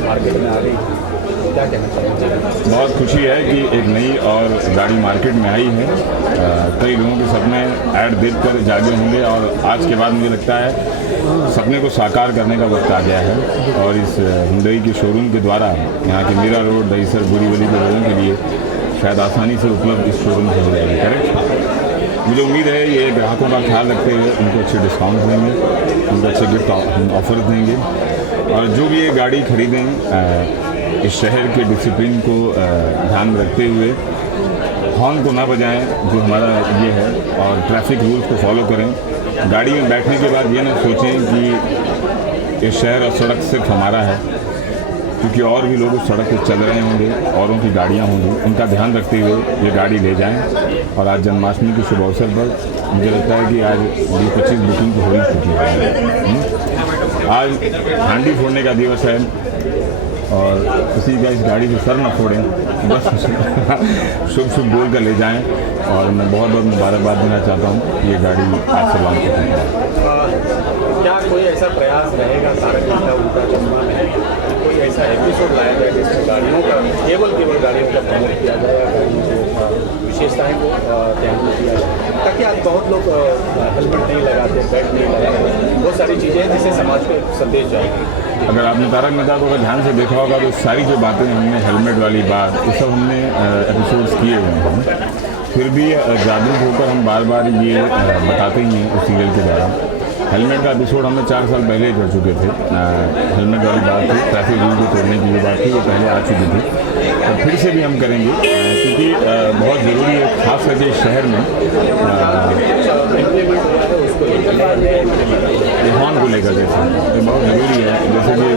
Market में आ रही है, क्या कहना चाहिए? बहुत खुशी है कि एक नई और गाड़ी मार्केट में आई है। कई लोगों के सपने ऐड देखकर जागे होंगे और आज के बाद मुझे लगता है सपने को साकार करने का वक्त आ गया है। और इस हुंडई के शोरूम के द्वारा यहाँ के मीरा रोड, दहीसर, बोरीवली के लोगों के लिए शायद आसानी से उपलब्ध इस शोरूम से हो जाएगी। करेक्ट। मुझे उम्मीद है ये ग्राहकों का ख्याल रखते हुए उनको अच्छे डिस्काउंट देंगे, उनको अच्छे गिफ्ट ऑफर देंगे और जो भी ये गाड़ी खरीदें इस शहर के डिसिप्लिन को ध्यान में रखते हुए हॉर्न को ना बजाएं जो हमारा ये है, और ट्रैफिक रूल्स को फॉलो करें। गाड़ी में बैठने के बाद ये ना सोचें कि इस शहर और सड़क सिर्फ हमारा है, क्योंकि और भी लोग उस सड़क पर चल रहे होंगे, औरों की गाड़ियाँ होंगी, उनका ध्यान रखते हुए ये गाड़ी ले जाएं। और आज जन्माष्टमी के शुभ अवसर पर मुझे लगता है कि आज 20-25 बुकिंग तो हो ही चुकी है। आज हांडी फोड़ने का दिवस है और किसी का इस गाड़ी से सर न फोड़ें, बस शुभ शुभ बोल कर ले जाएं। और मैं बहुत बहुत मुबारकबाद देना चाहता हूँ कि ये गाड़ी आज से लॉन्च होती है। क्या कोई ऐसा प्रयास रहेगा तारक मेहता उल्टा चश्मा में, कोई ऐसा एपिसोड लाया जाए जिसमें गाड़ियों का केवल गाड़ियों का प्रमोट किया जाए या गाड़ियों की विशेषताएँ को ध्यान में दिया जाए, ताकि आज बहुत लोग हेलमेट नहीं लगाते, बेल्ट नहीं लगाते, बहुत सारी चीज़ें हैं जिससे समाज को संदेश जाएगी। अगर आपने तारक मेहता को ध्यान से देखा होगा तो सारी जो बातें हमने हेलमेट वाली बात ये सब हमने एपिसोड्स किए हुए हैं, फिर भी जागरूक होकर हम बार बार ये बताते ही हैं उस सीरियल के द्वारा। हेलमेट का एपिसोड हमने 4 साल पहले कर चुके थे। हेलमेट वाली बात थी, ट्रैफिक रूल को तोड़ने की जो बात थी वो पहले आ चुकी थी और फिर से भी हम करेंगे, क्योंकि बहुत ज़रूरी है खास करके इस शहर में हॉर्न को लेकर जैसे ये बहुत ज़रूरी है। जैसे कि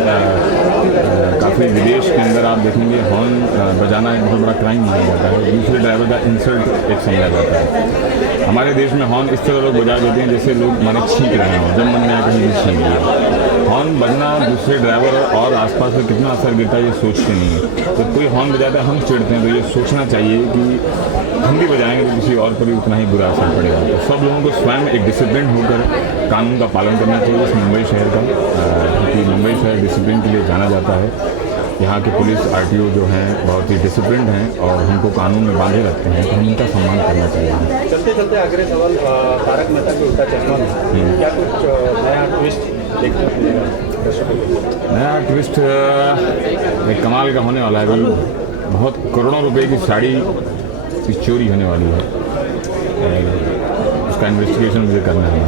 काफ़ी विदेश के अंदर आप देखेंगे हॉर्न बजाना एक बहुत बड़ा क्राइम माना जाता है, दूसरे ड्राइवर का इंसल्ट एक समझा जाता है। हमारे देश में हॉर्न इस तरह लोग बजा देते हैं जैसे लोग माने छींक रहे हैं, जब मन में आया कहीं भी छींक लिया। हॉर्न बजना दूसरे ड्राइवर और आसपास में कितना असर गिरता है ये सोचते नहीं है। जब कोई हॉर्न बजाता है हम चिढ़ते हैं, तो ये सोचना चाहिए कि हम भी बजाएंगे तो किसी और पर भी उतना ही बुरा असर पड़ेगा। तो सब लोगों को स्वयं एक डिसिप्लिन होकर कानून का पालन करना चाहिए इस मुंबई शहर का, क्योंकि मुंबई शहर डिसिप्लिन के लिए जाना जाता है। यहाँ के पुलिस RTO जो हैं बहुत ही डिसिप्लिन्ड हैं और हमको कानून में बांधे रखते हैं, तो हम उनका सम्मान करना चाहिए। चलते चलते आखिरी सवाल, तारक मेहता के उल्टा चश्मा में क्या कुछ नया ट्विस्ट देखने को मिलेगा दर्शकों को? नया ट्विस्ट एक कमाल का होने वाला है भाई। बहुत करोड़ों रुपए की साड़ी की चोरी होने वाली है, उसका इन्वेस्टिगेशन मुझे करना है।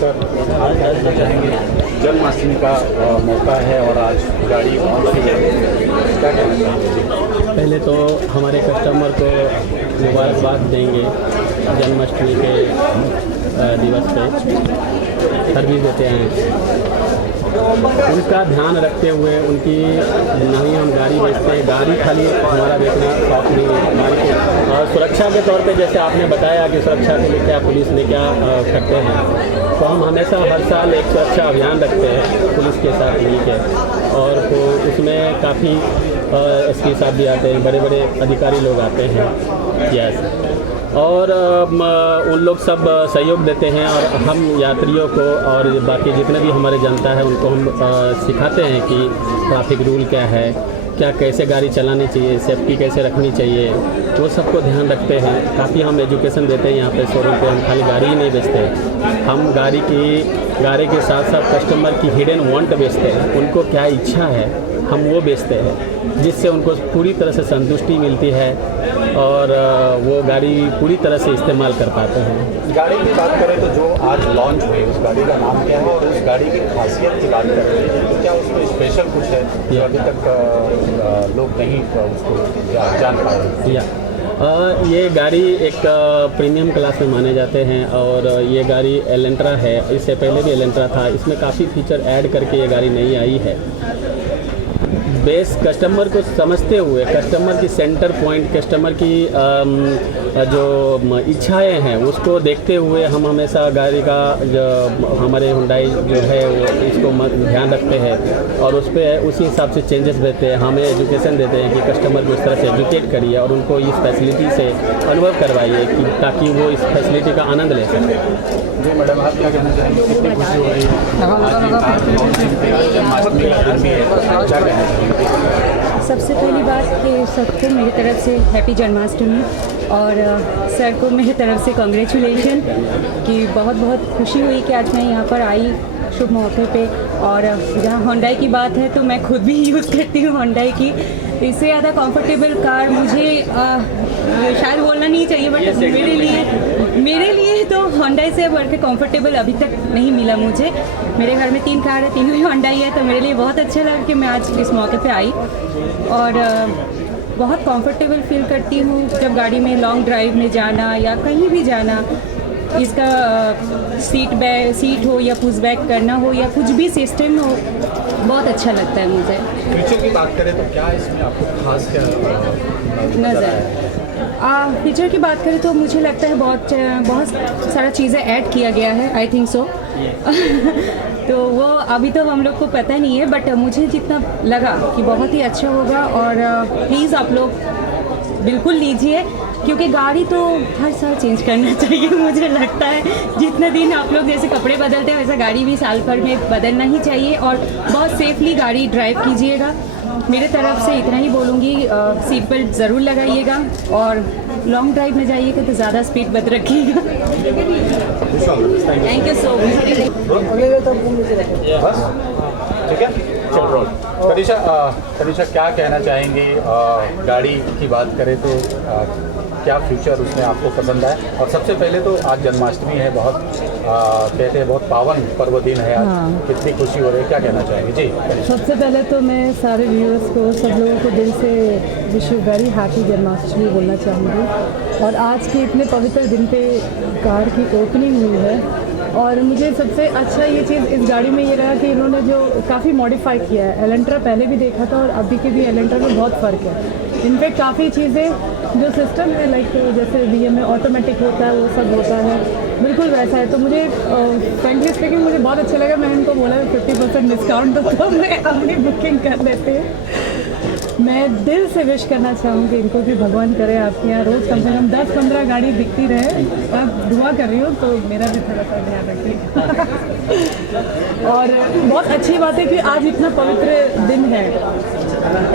सर आप जानना चाहेंगे, जन्माष्टमी का मौका है और आज गाड़ी लॉन्च हुई है, क्या कहना चाहेंगे? पहले तो हमारे कस्टमर को मुबारकबाद देंगे जन्माष्टमी के दिवस पे सर्विस देते हैं। उनका ध्यान रखते हुए उनकी नहीं हम गाड़ी बेचते हैं, गाड़ी खाली हमारा बेचना शौक नहीं है गाड़ी को। और सुरक्षा के तौर पे जैसे आपने बताया कि सुरक्षा के लिए क्या पुलिस ने क्या करते हैं, तो हम हमेशा हर साल एक सुरक्षा अभियान रखते हैं पुलिस के साथ मिलकर, और तो उसमें काफ़ी SP साहब भी आते हैं, बड़े बड़े अधिकारी लोग आते हैं, यस, और उन लोग सब सहयोग देते हैं और हम यात्रियों को और बाकी जितने भी हमारे जनता है उनको हम सिखाते हैं कि ट्रैफिक रूल क्या है, क्या कैसे गाड़ी चलानी चाहिए, सेफ्टी कैसे रखनी चाहिए, वो सबको ध्यान रखते हैं। काफ़ी हम एजुकेशन देते हैं यहाँ पे शोरूम पे। हम खाली गाड़ी ही नहीं बेचते, हम गाड़ी के साथ साथ कस्टमर की हिडन वांट बेचते हैं, उनको क्या इच्छा है हम वो बेचते हैं, जिससे उनको पूरी तरह से संतुष्टि मिलती है और वो गाड़ी पूरी तरह से इस्तेमाल कर पाते हैं। गाड़ी की बात करें तो जो आज लॉन्च हुई उस गाड़ी का नाम क्या है और उस गाड़ी की खासियत की बात करें तो क्या उसमें स्पेशल कुछ है जो अभी तक लोग नहीं उसको जान पाए? ये गाड़ी एक प्रीमियम क्लास में माने जाते हैं और ये गाड़ी एलेंट्रा है, इससे पहले भी एलेंट्रा था, इसमें काफ़ी फीचर ऐड करके ये गाड़ी नई आई है। बेस कस्टमर को समझते हुए, कस्टमर की सेंटर पॉइंट, कस्टमर की जो इच्छाएं हैं उसको देखते हुए हम हमेशा गाड़ी का जो हमारे हुंडई जो है वो इसको ध्यान रखते हैं और उस पर उसी हिसाब से चेंजेस देते हैं। हमें एजुकेशन देते हैं कि कस्टमर को इस तरह से एजुकेट करिए और उनको इस फैसिलिटी से अनुभव करवाइए कि ताकि वो इस फैसिलिटी का आनंद ले सकें। जी मैडम, आप क्या कहना चाहेंगे? कितनी खुशी हो रही है आज लॉन्चिंग पे जन्माष्टमी का दिन भी है, क्या कहना चाहेंगे? सबसे पहली बात कि सबको मेरी तरफ से हैप्पी जन्माष्टमी और सर को मेरी तरफ से कॉन्ग्रेचुलेशन कि बहुत बहुत खुशी हुई कि आज मैं यहाँ पर आई शुभ मौके पे। और जहाँ होंडाई की बात है तो मैं खुद भी यूज़ करती हूँ होंडाई की। इससे ज़्यादा कंफर्टेबल कार मुझे शायद बोलना नहीं चाहिए बट मेरे लिए तो होंडाई से बढ़ के कंफर्टेबल अभी तक नहीं मिला मुझे। मेरे घर में 3 कार है, तीनों ही होंडाई है, तो मेरे लिए बहुत अच्छा लगा कि मैं आज इस मौके पे आई और बहुत कंफर्टेबल फील करती हूँ जब गाड़ी में लॉन्ग ड्राइव में जाना या कहीं भी जाना। इसका सीट हो या पुश बैक करना हो या कुछ भी सिस्टम हो, बहुत अच्छा लगता है मुझे। फ्यूचर की बात करें तो क्या इसमें आपको खास क्या नज़र फीचर की बात करें तो मुझे लगता है बहुत सारा चीज़ें ऐड किया गया है, आई थिंक सो। तो वो अभी तो हम लोग को पता नहीं है बट मुझे जितना लगा कि बहुत ही अच्छा होगा और प्लीज़ आप लोग बिल्कुल लीजिए क्योंकि गाड़ी तो हर साल चेंज करना चाहिए। मुझे लगता है जितने दिन आप लोग जैसे कपड़े बदलते हैं वैसा गाड़ी भी साल भर में बदलना ही चाहिए और बहुत सेफली गाड़ी ड्राइव कीजिएगा। मेरे तरफ से इतना ही बोलूँगी, सीट बेल्ट ज़रूर लगाइएगा और लॉन्ग ड्राइव में जाइएगा तो ज़्यादा स्पीड मत रखिएगा। Thank you so much. बस ठीक है, चल रोल। तनिषा क्या कहना चाहेंगी? गाड़ी की बात करें तो क्या फ्यूचर उसमें आपको पसंद आया? और सबसे पहले तो आज जन्माष्टमी है, बहुत कहते हैं बहुत पावन पर्व दिन है आज। हाँ। कितनी खुशी हो रही है, क्या कहना चाहेंगे? जी सबसे पहले तो मैं सारे व्यूअर्स को, सब लोगों को दिल से wish you very happy Janmashtami बोलना चाहूँगी। और आज के इतने पवित्र दिन पे कार की ओपनिंग हुई है और मुझे सबसे अच्छा ये चीज़ इस गाड़ी में ये रहा कि इन्होंने जो काफ़ी मॉडिफाई किया है। एलेंट्रा पहले भी देखा था और अभी के भी एलेंट्रा में बहुत फ़र्क है। इनफैक्ट काफ़ी चीज़ें जो सिस्टम है लाइक जैसे BM में ऑटोमेटिक होता है वो सब होता है, बिल्कुल वैसा है। तो मुझे फ्रेंकली स्पीकिंग मुझे बहुत अच्छा लगा। मैंने इनको बोला 50% डिस्काउंट तो मैं अपनी बुकिंग कर लेते हैं। मैं दिल से विश करना चाहूँगी इनको कि भगवान करे आपके यहाँ रोज़ कम से कम 10-15 गाड़ी दिखती रहे। आप दुआ कर रही हो तो मेरा भी थोड़ा सा ध्यान रखिए। और बहुत अच्छी बात है कि आज इतना पवित्र दिन है,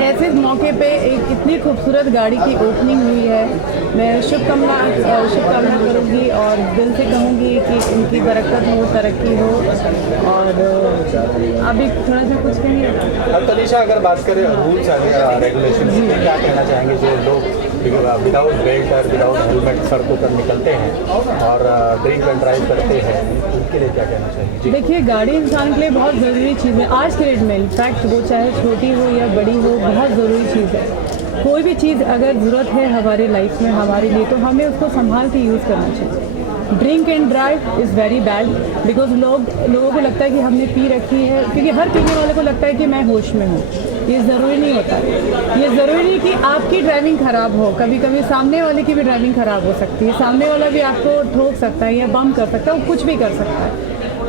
ऐसे मौके पे एक इतनी खूबसूरत गाड़ी की ओपनिंग हुई है। मैं शुभकामना करूँगी और दिल से कहूँगी कि इनकी बरकत हो, तरक्की हो। और अभी थोड़ा सा कुछ कहिए। अब तनिषा अगर बात करें रूल्स रेगुलेशन में क्या कहना चाहेंगे? जो लोग विदाउट बेल्ट और विदाउट हेलमेट सड़कों पर निकलते हैं और ड्रिंक एंड ड्राइव करते हैं, उनके लिए क्या कहना चाहेंगे? जी देखिए, गाड़ी इंसान के लिए बहुत ज़रूरी चीज़ है आज के डेट में। इनफैक्ट वो चाहे छोटी हो या बड़ी हो, बहुत ज़रूरी चीज़ है। कोई भी चीज़ अगर ज़रूरत है हमारी लाइफ में हमारे लिए तो हमें उसको संभाल के यूज़ करना चाहिए। Drink and drive is very bad because लोगों को लगता है कि हमने पी रखी है, क्योंकि हर पीने वाले को लगता है कि मैं होश में हूँ। ये ज़रूरी नहीं होता। ये ज़रूरी नहीं कि आपकी ड्राइविंग ख़राब हो, कभी कभी सामने वाले की भी ड्राइविंग ख़राब हो सकती है। सामने वाला भी आपको ठोक सकता है या बम कर सकता है, वो कुछ भी कर सकता है।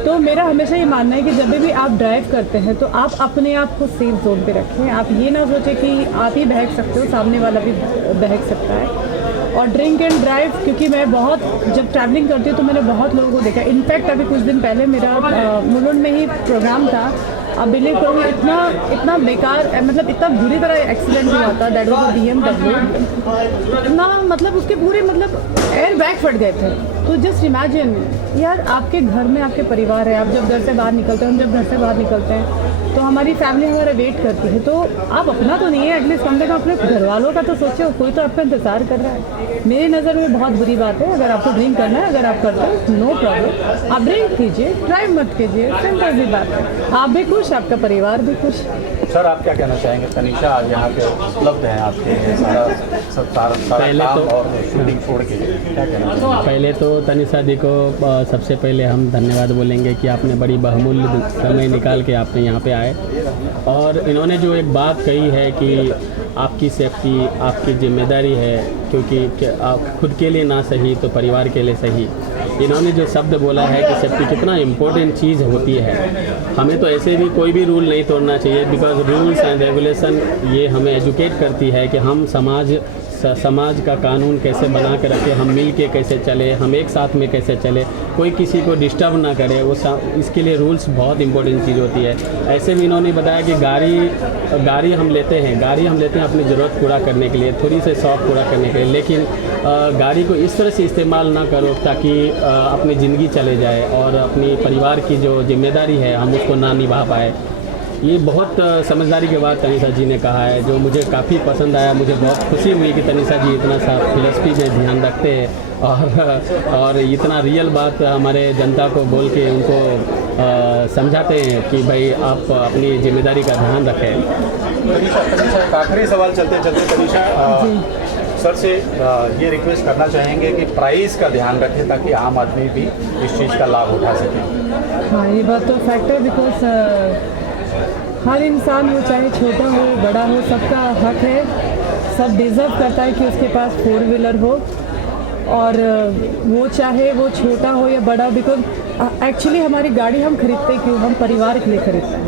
तो मेरा हमेशा ये मानना है कि जब भी आप ड्राइव करते हैं तो आप अपने आप को सेफ जोन पे रखें। आप ये ना सोचें कि आप ही बहक सकते हो, सामने वाला भी बहक सकता है। और ड्रिंक एंड ड्राइव, क्योंकि मैं बहुत जब ट्रैवलिंग करती हूँ तो मैंने बहुत लोगों को देखा। इनफैक्ट अभी कुछ दिन पहले मेरा मुलुंड में ही प्रोग्राम था। अब बिलीव करूँगी इतना बेकार, मतलब इतना बुरी तरह एक्सीडेंट हुआ था। That was a BMW। इतना मतलब उसके पूरे मतलब एयर बैग फट गए थे। तो जस्ट इमेजिन यार, आपके घर में आपके परिवार है, आप जब घर से बाहर निकलते हैं, हम जब घर से बाहर निकलते हैं तो हमारी फैमिली हमारा वेट करती है। तो आप अपना तो नहीं है, एटलीस्ट कम से कम अपने घर वालों का तो सोचो, कोई तो आपका इंतज़ार कर रहा है। मेरी नज़र में बहुत बुरी बात है। अगर आपको ड्रिंक करना है, अगर आप करते हो नो प्रॉब्लम, आप ड्रिंक कीजिए, ड्राइव मत कीजिए, सिंपल सी बात है। आप भी खुश, आपका परिवार भी खुश। सर आप क्या कहना चाहेंगे? तनिषा आज यहाँ पे उपलब्ध हैं आपके सारा काम और शूटिंग छोड़ के, क्या कहना चाहेंगे? पहले तो तनिषा दी को सबसे पहले हम धन्यवाद बोलेंगे कि आपने बड़ी बहुमूल्य समय निकाल के आपने यहाँ पे आए है। और इन्होंने जो एक बात कही है कि आपकी सेफ्टी आपकी जिम्मेदारी है, क्योंकि आप खुद के लिए ना सही तो परिवार के लिए सही। इन्होंने जो शब्द बोला है कि सेफ्टी कितना इम्पोर्टेंट चीज़ होती है, हमें तो ऐसे भी कोई भी रूल नहीं तोड़ना चाहिए, बिकॉज रूल्स एंड रेगुलेशन ये हमें एजुकेट करती है कि हम समाज का कानून कैसे बना के रखें, हम मिल के कैसे चले, हम एक साथ में कैसे चले, कोई किसी को डिस्टर्ब ना करे, इसके लिए रूल्स बहुत इंपॉर्टेंट चीज़ होती है। ऐसे में इन्होंने बताया कि गाड़ी हम लेते हैं अपनी ज़रूरत पूरा करने के लिए, थोड़ी से शौक पूरा करने के लिए, लेकिन गाड़ी को इस तरह से इस्तेमाल ना करो ताकि अपनी ज़िंदगी चले जाए और अपनी परिवार की जो जिम्मेदारी है हम उसको ना निभा पाए। ये बहुत समझदारी के बाद तनीषा जी ने कहा है, जो मुझे काफ़ी पसंद आया। मुझे बहुत खुशी हुई कि तनीषा जी इतना सा फिलॉसफी में ध्यान रखते हैं और इतना रियल बात हमारे जनता को बोल के उनको समझाते हैं कि भाई आप अपनी जिम्मेदारी का ध्यान रखें। तनीषा एक आखिरी सवाल चलते चलते तनीषा सर से ये रिक्वेस्ट करना चाहेंगे कि प्राइस का ध्यान रखें ताकि आम आदमी भी इस चीज़ का लाभ उठा सके। हाँ, ये बात तो फैक्ट है, बिकॉज हर इंसान हो, चाहे छोटा हो बड़ा हो, सबका हक है, सब डिज़र्व करता है कि उसके पास 4 व्हीलर हो, और वो चाहे वो छोटा हो या बड़ा। बिकॉज एक्चुअली हमारी गाड़ी हम खरीदते क्यों, हम परिवार के लिए खरीदते हैं,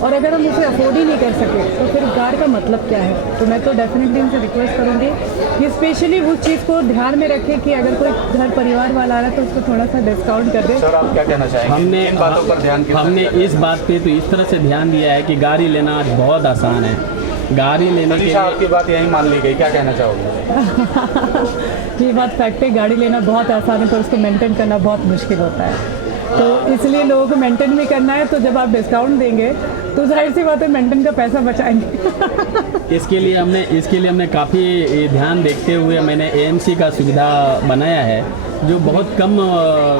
और अगर हम उसे अफोर्ड ही नहीं कर सके तो फिर कार का मतलब क्या है। तो मैं तो डेफिनेटली उनसे रिक्वेस्ट करूँगी कि स्पेशली उस चीज़ को ध्यान में रखें कि अगर कोई घर परिवार वाला आ रहा है तो उसको थोड़ा सा डिस्काउंट कर दे। सर आप क्या कहना चाहेंगे? हमने इन बातों पर ध्यान हमने इस बात पे तो इस तरह से ध्यान दिया है कि गाड़ी लेना आज बहुत आसान है। गाड़ी लेने के लिए आपकी बात यही मान ली गई, क्या कहना चाहोगे? ये बात फैक्ट है, गाड़ी लेना बहुत आसान है पर उसको मेंटेन करना बहुत मुश्किल होता है, तो इसलिए लोगों को मेंटेन भी करना है। तो जब आप डिस्काउंट देंगे तो जाहिर सी बात है मेंटेन का पैसा बचाएंगे। इसके लिए हमने काफ़ी ध्यान देखते हुए मैंने AMC का सुविधा बनाया है, जो बहुत कम।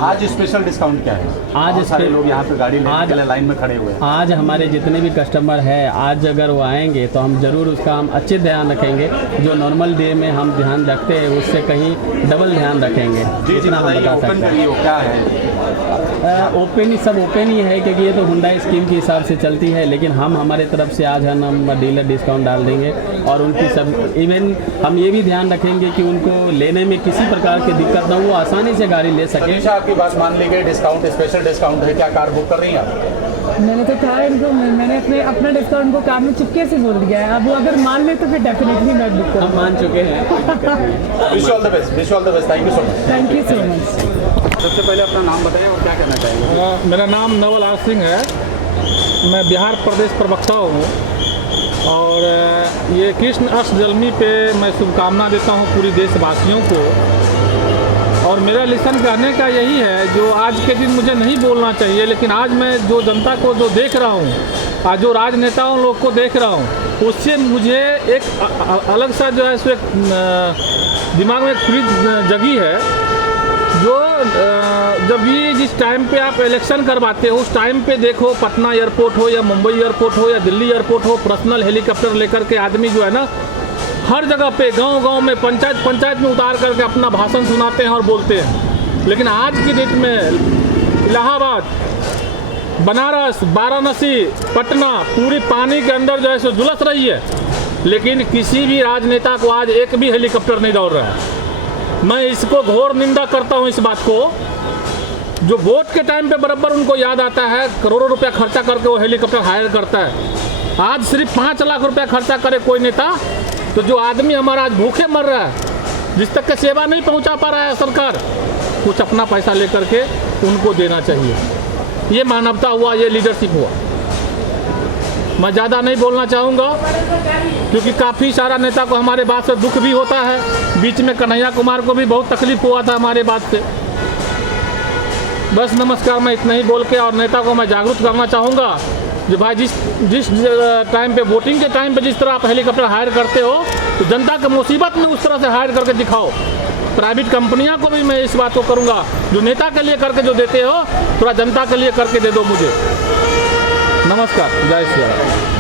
आज स्पेशल डिस्काउंट क्या है? आज सारे लोग यहाँ पे गाड़ी लेने के लिए लाइन में खड़े हुए हैं। आज हमारे जितने भी कस्टमर हैं, आज अगर वो आएंगे तो हम ज़रूर उसका हम अच्छे ध्यान रखेंगे। जो नॉर्मल डे में हम ध्यान रखते हैं उससे कहीं डबल ध्यान रखेंगे, इतना हम बता सकते हैं। क्या है ओपन ही है, क्योंकि ये तो हुंडई स्कीम के हिसाब से चलती है, लेकिन हम हमारे तरफ से आज हम डीलर डिस्काउंट डाल देंगे, और उनकी सब इवन हम ये भी ध्यान रखेंगे कि उनको लेने में किसी प्रकार की दिक्कत ना हो, आसानी से गाड़ी ले सके। तनीषा आपकी बात मान ली गई, डिस्काउंट स्पेशल डिस्काउंट है, क्या कार बुक कर रही हैं आप? मैंने तो कहा इनको, मैंने अपना डिस्काउंट को काम में चिपके से बोल दिया है। अब वो अगर मान ले तो फिर डेफिनेटली मैं बुक करूँ। हम मान चुके हैं। Wish all the best, thank you so much. Thank you so much. सबसे पहले अपना नाम बताइए और क्या कहना चाहेंगे? मेरा नाम नवल आर सिंह है, मैं बिहार प्रदेश प्रवक्ता हूँ, और ये कृष्ण अष्टजलमी पे मैं शुभकामना देता हूँ पूरी देशवासियों को। और मेरा लिसन कहने का यही है, जो आज के दिन मुझे नहीं बोलना चाहिए, लेकिन आज मैं जो जनता को जो देख रहा हूँ, आज जो राजनेताओं लोग को देख रहा हूँ, उससे मुझे एक अलग सा जो है सो दिमाग में खुली जगी है। जो जब भी जिस टाइम पे आप इलेक्शन करवाते हो उस टाइम पे देखो, पटना एयरपोर्ट हो या मुंबई एयरपोर्ट हो या दिल्ली एयरपोर्ट हो, पर्सनल हेलीकॉप्टर लेकर के आदमी जो है ना हर जगह पे गांव-गांव में पंचायत में उतार करके अपना भाषण सुनाते हैं और बोलते हैं। लेकिन आज की डेट में इलाहाबाद, बनारस, वाराणसी, पटना पूरी पानी के अंदर जो है सो झुलस रही है, लेकिन किसी भी राजनेता को आज एक भी हेलीकॉप्टर नहीं दौड़ रहा है। मैं इसको घोर निंदा करता हूं, इस बात को। जो वोट के टाइम पे बराबर उनको याद आता है, करोड़ों रुपया खर्चा करके वो हेलीकॉप्टर हायर करता है। आज सिर्फ 5 लाख रुपया खर्चा करे कोई नेता, तो जो आदमी हमारा आज भूखे मर रहा है, जिस तक के सेवा नहीं पहुंचा पा रहा है सरकार, कुछ अपना पैसा लेकर के उनको देना चाहिए। ये मानवता हुआ, ये लीडरशिप हुआ। मैं ज़्यादा नहीं बोलना चाहूँगा, क्योंकि काफ़ी सारा नेता को हमारे बात से दुख भी होता है। बीच में कन्हैया कुमार को भी बहुत तकलीफ हुआ था हमारे बात से। बस नमस्कार, मैं इतना ही बोल के, और नेता को मैं जागरूक करना चाहूँगा, जो भाई जिस टाइम पे वोटिंग के टाइम पे जिस तरह आप हेलीकॉप्टर हायर करते हो, तो जनता के मुसीबत में उस तरह से हायर करके दिखाओ। प्राइवेट कंपनियां को भी मैं इस बात को करूंगा, जो नेता के लिए करके जो देते हो, थोड़ा जनता के लिए करके दे दो मुझे। नमस्कार, जय श्री राम।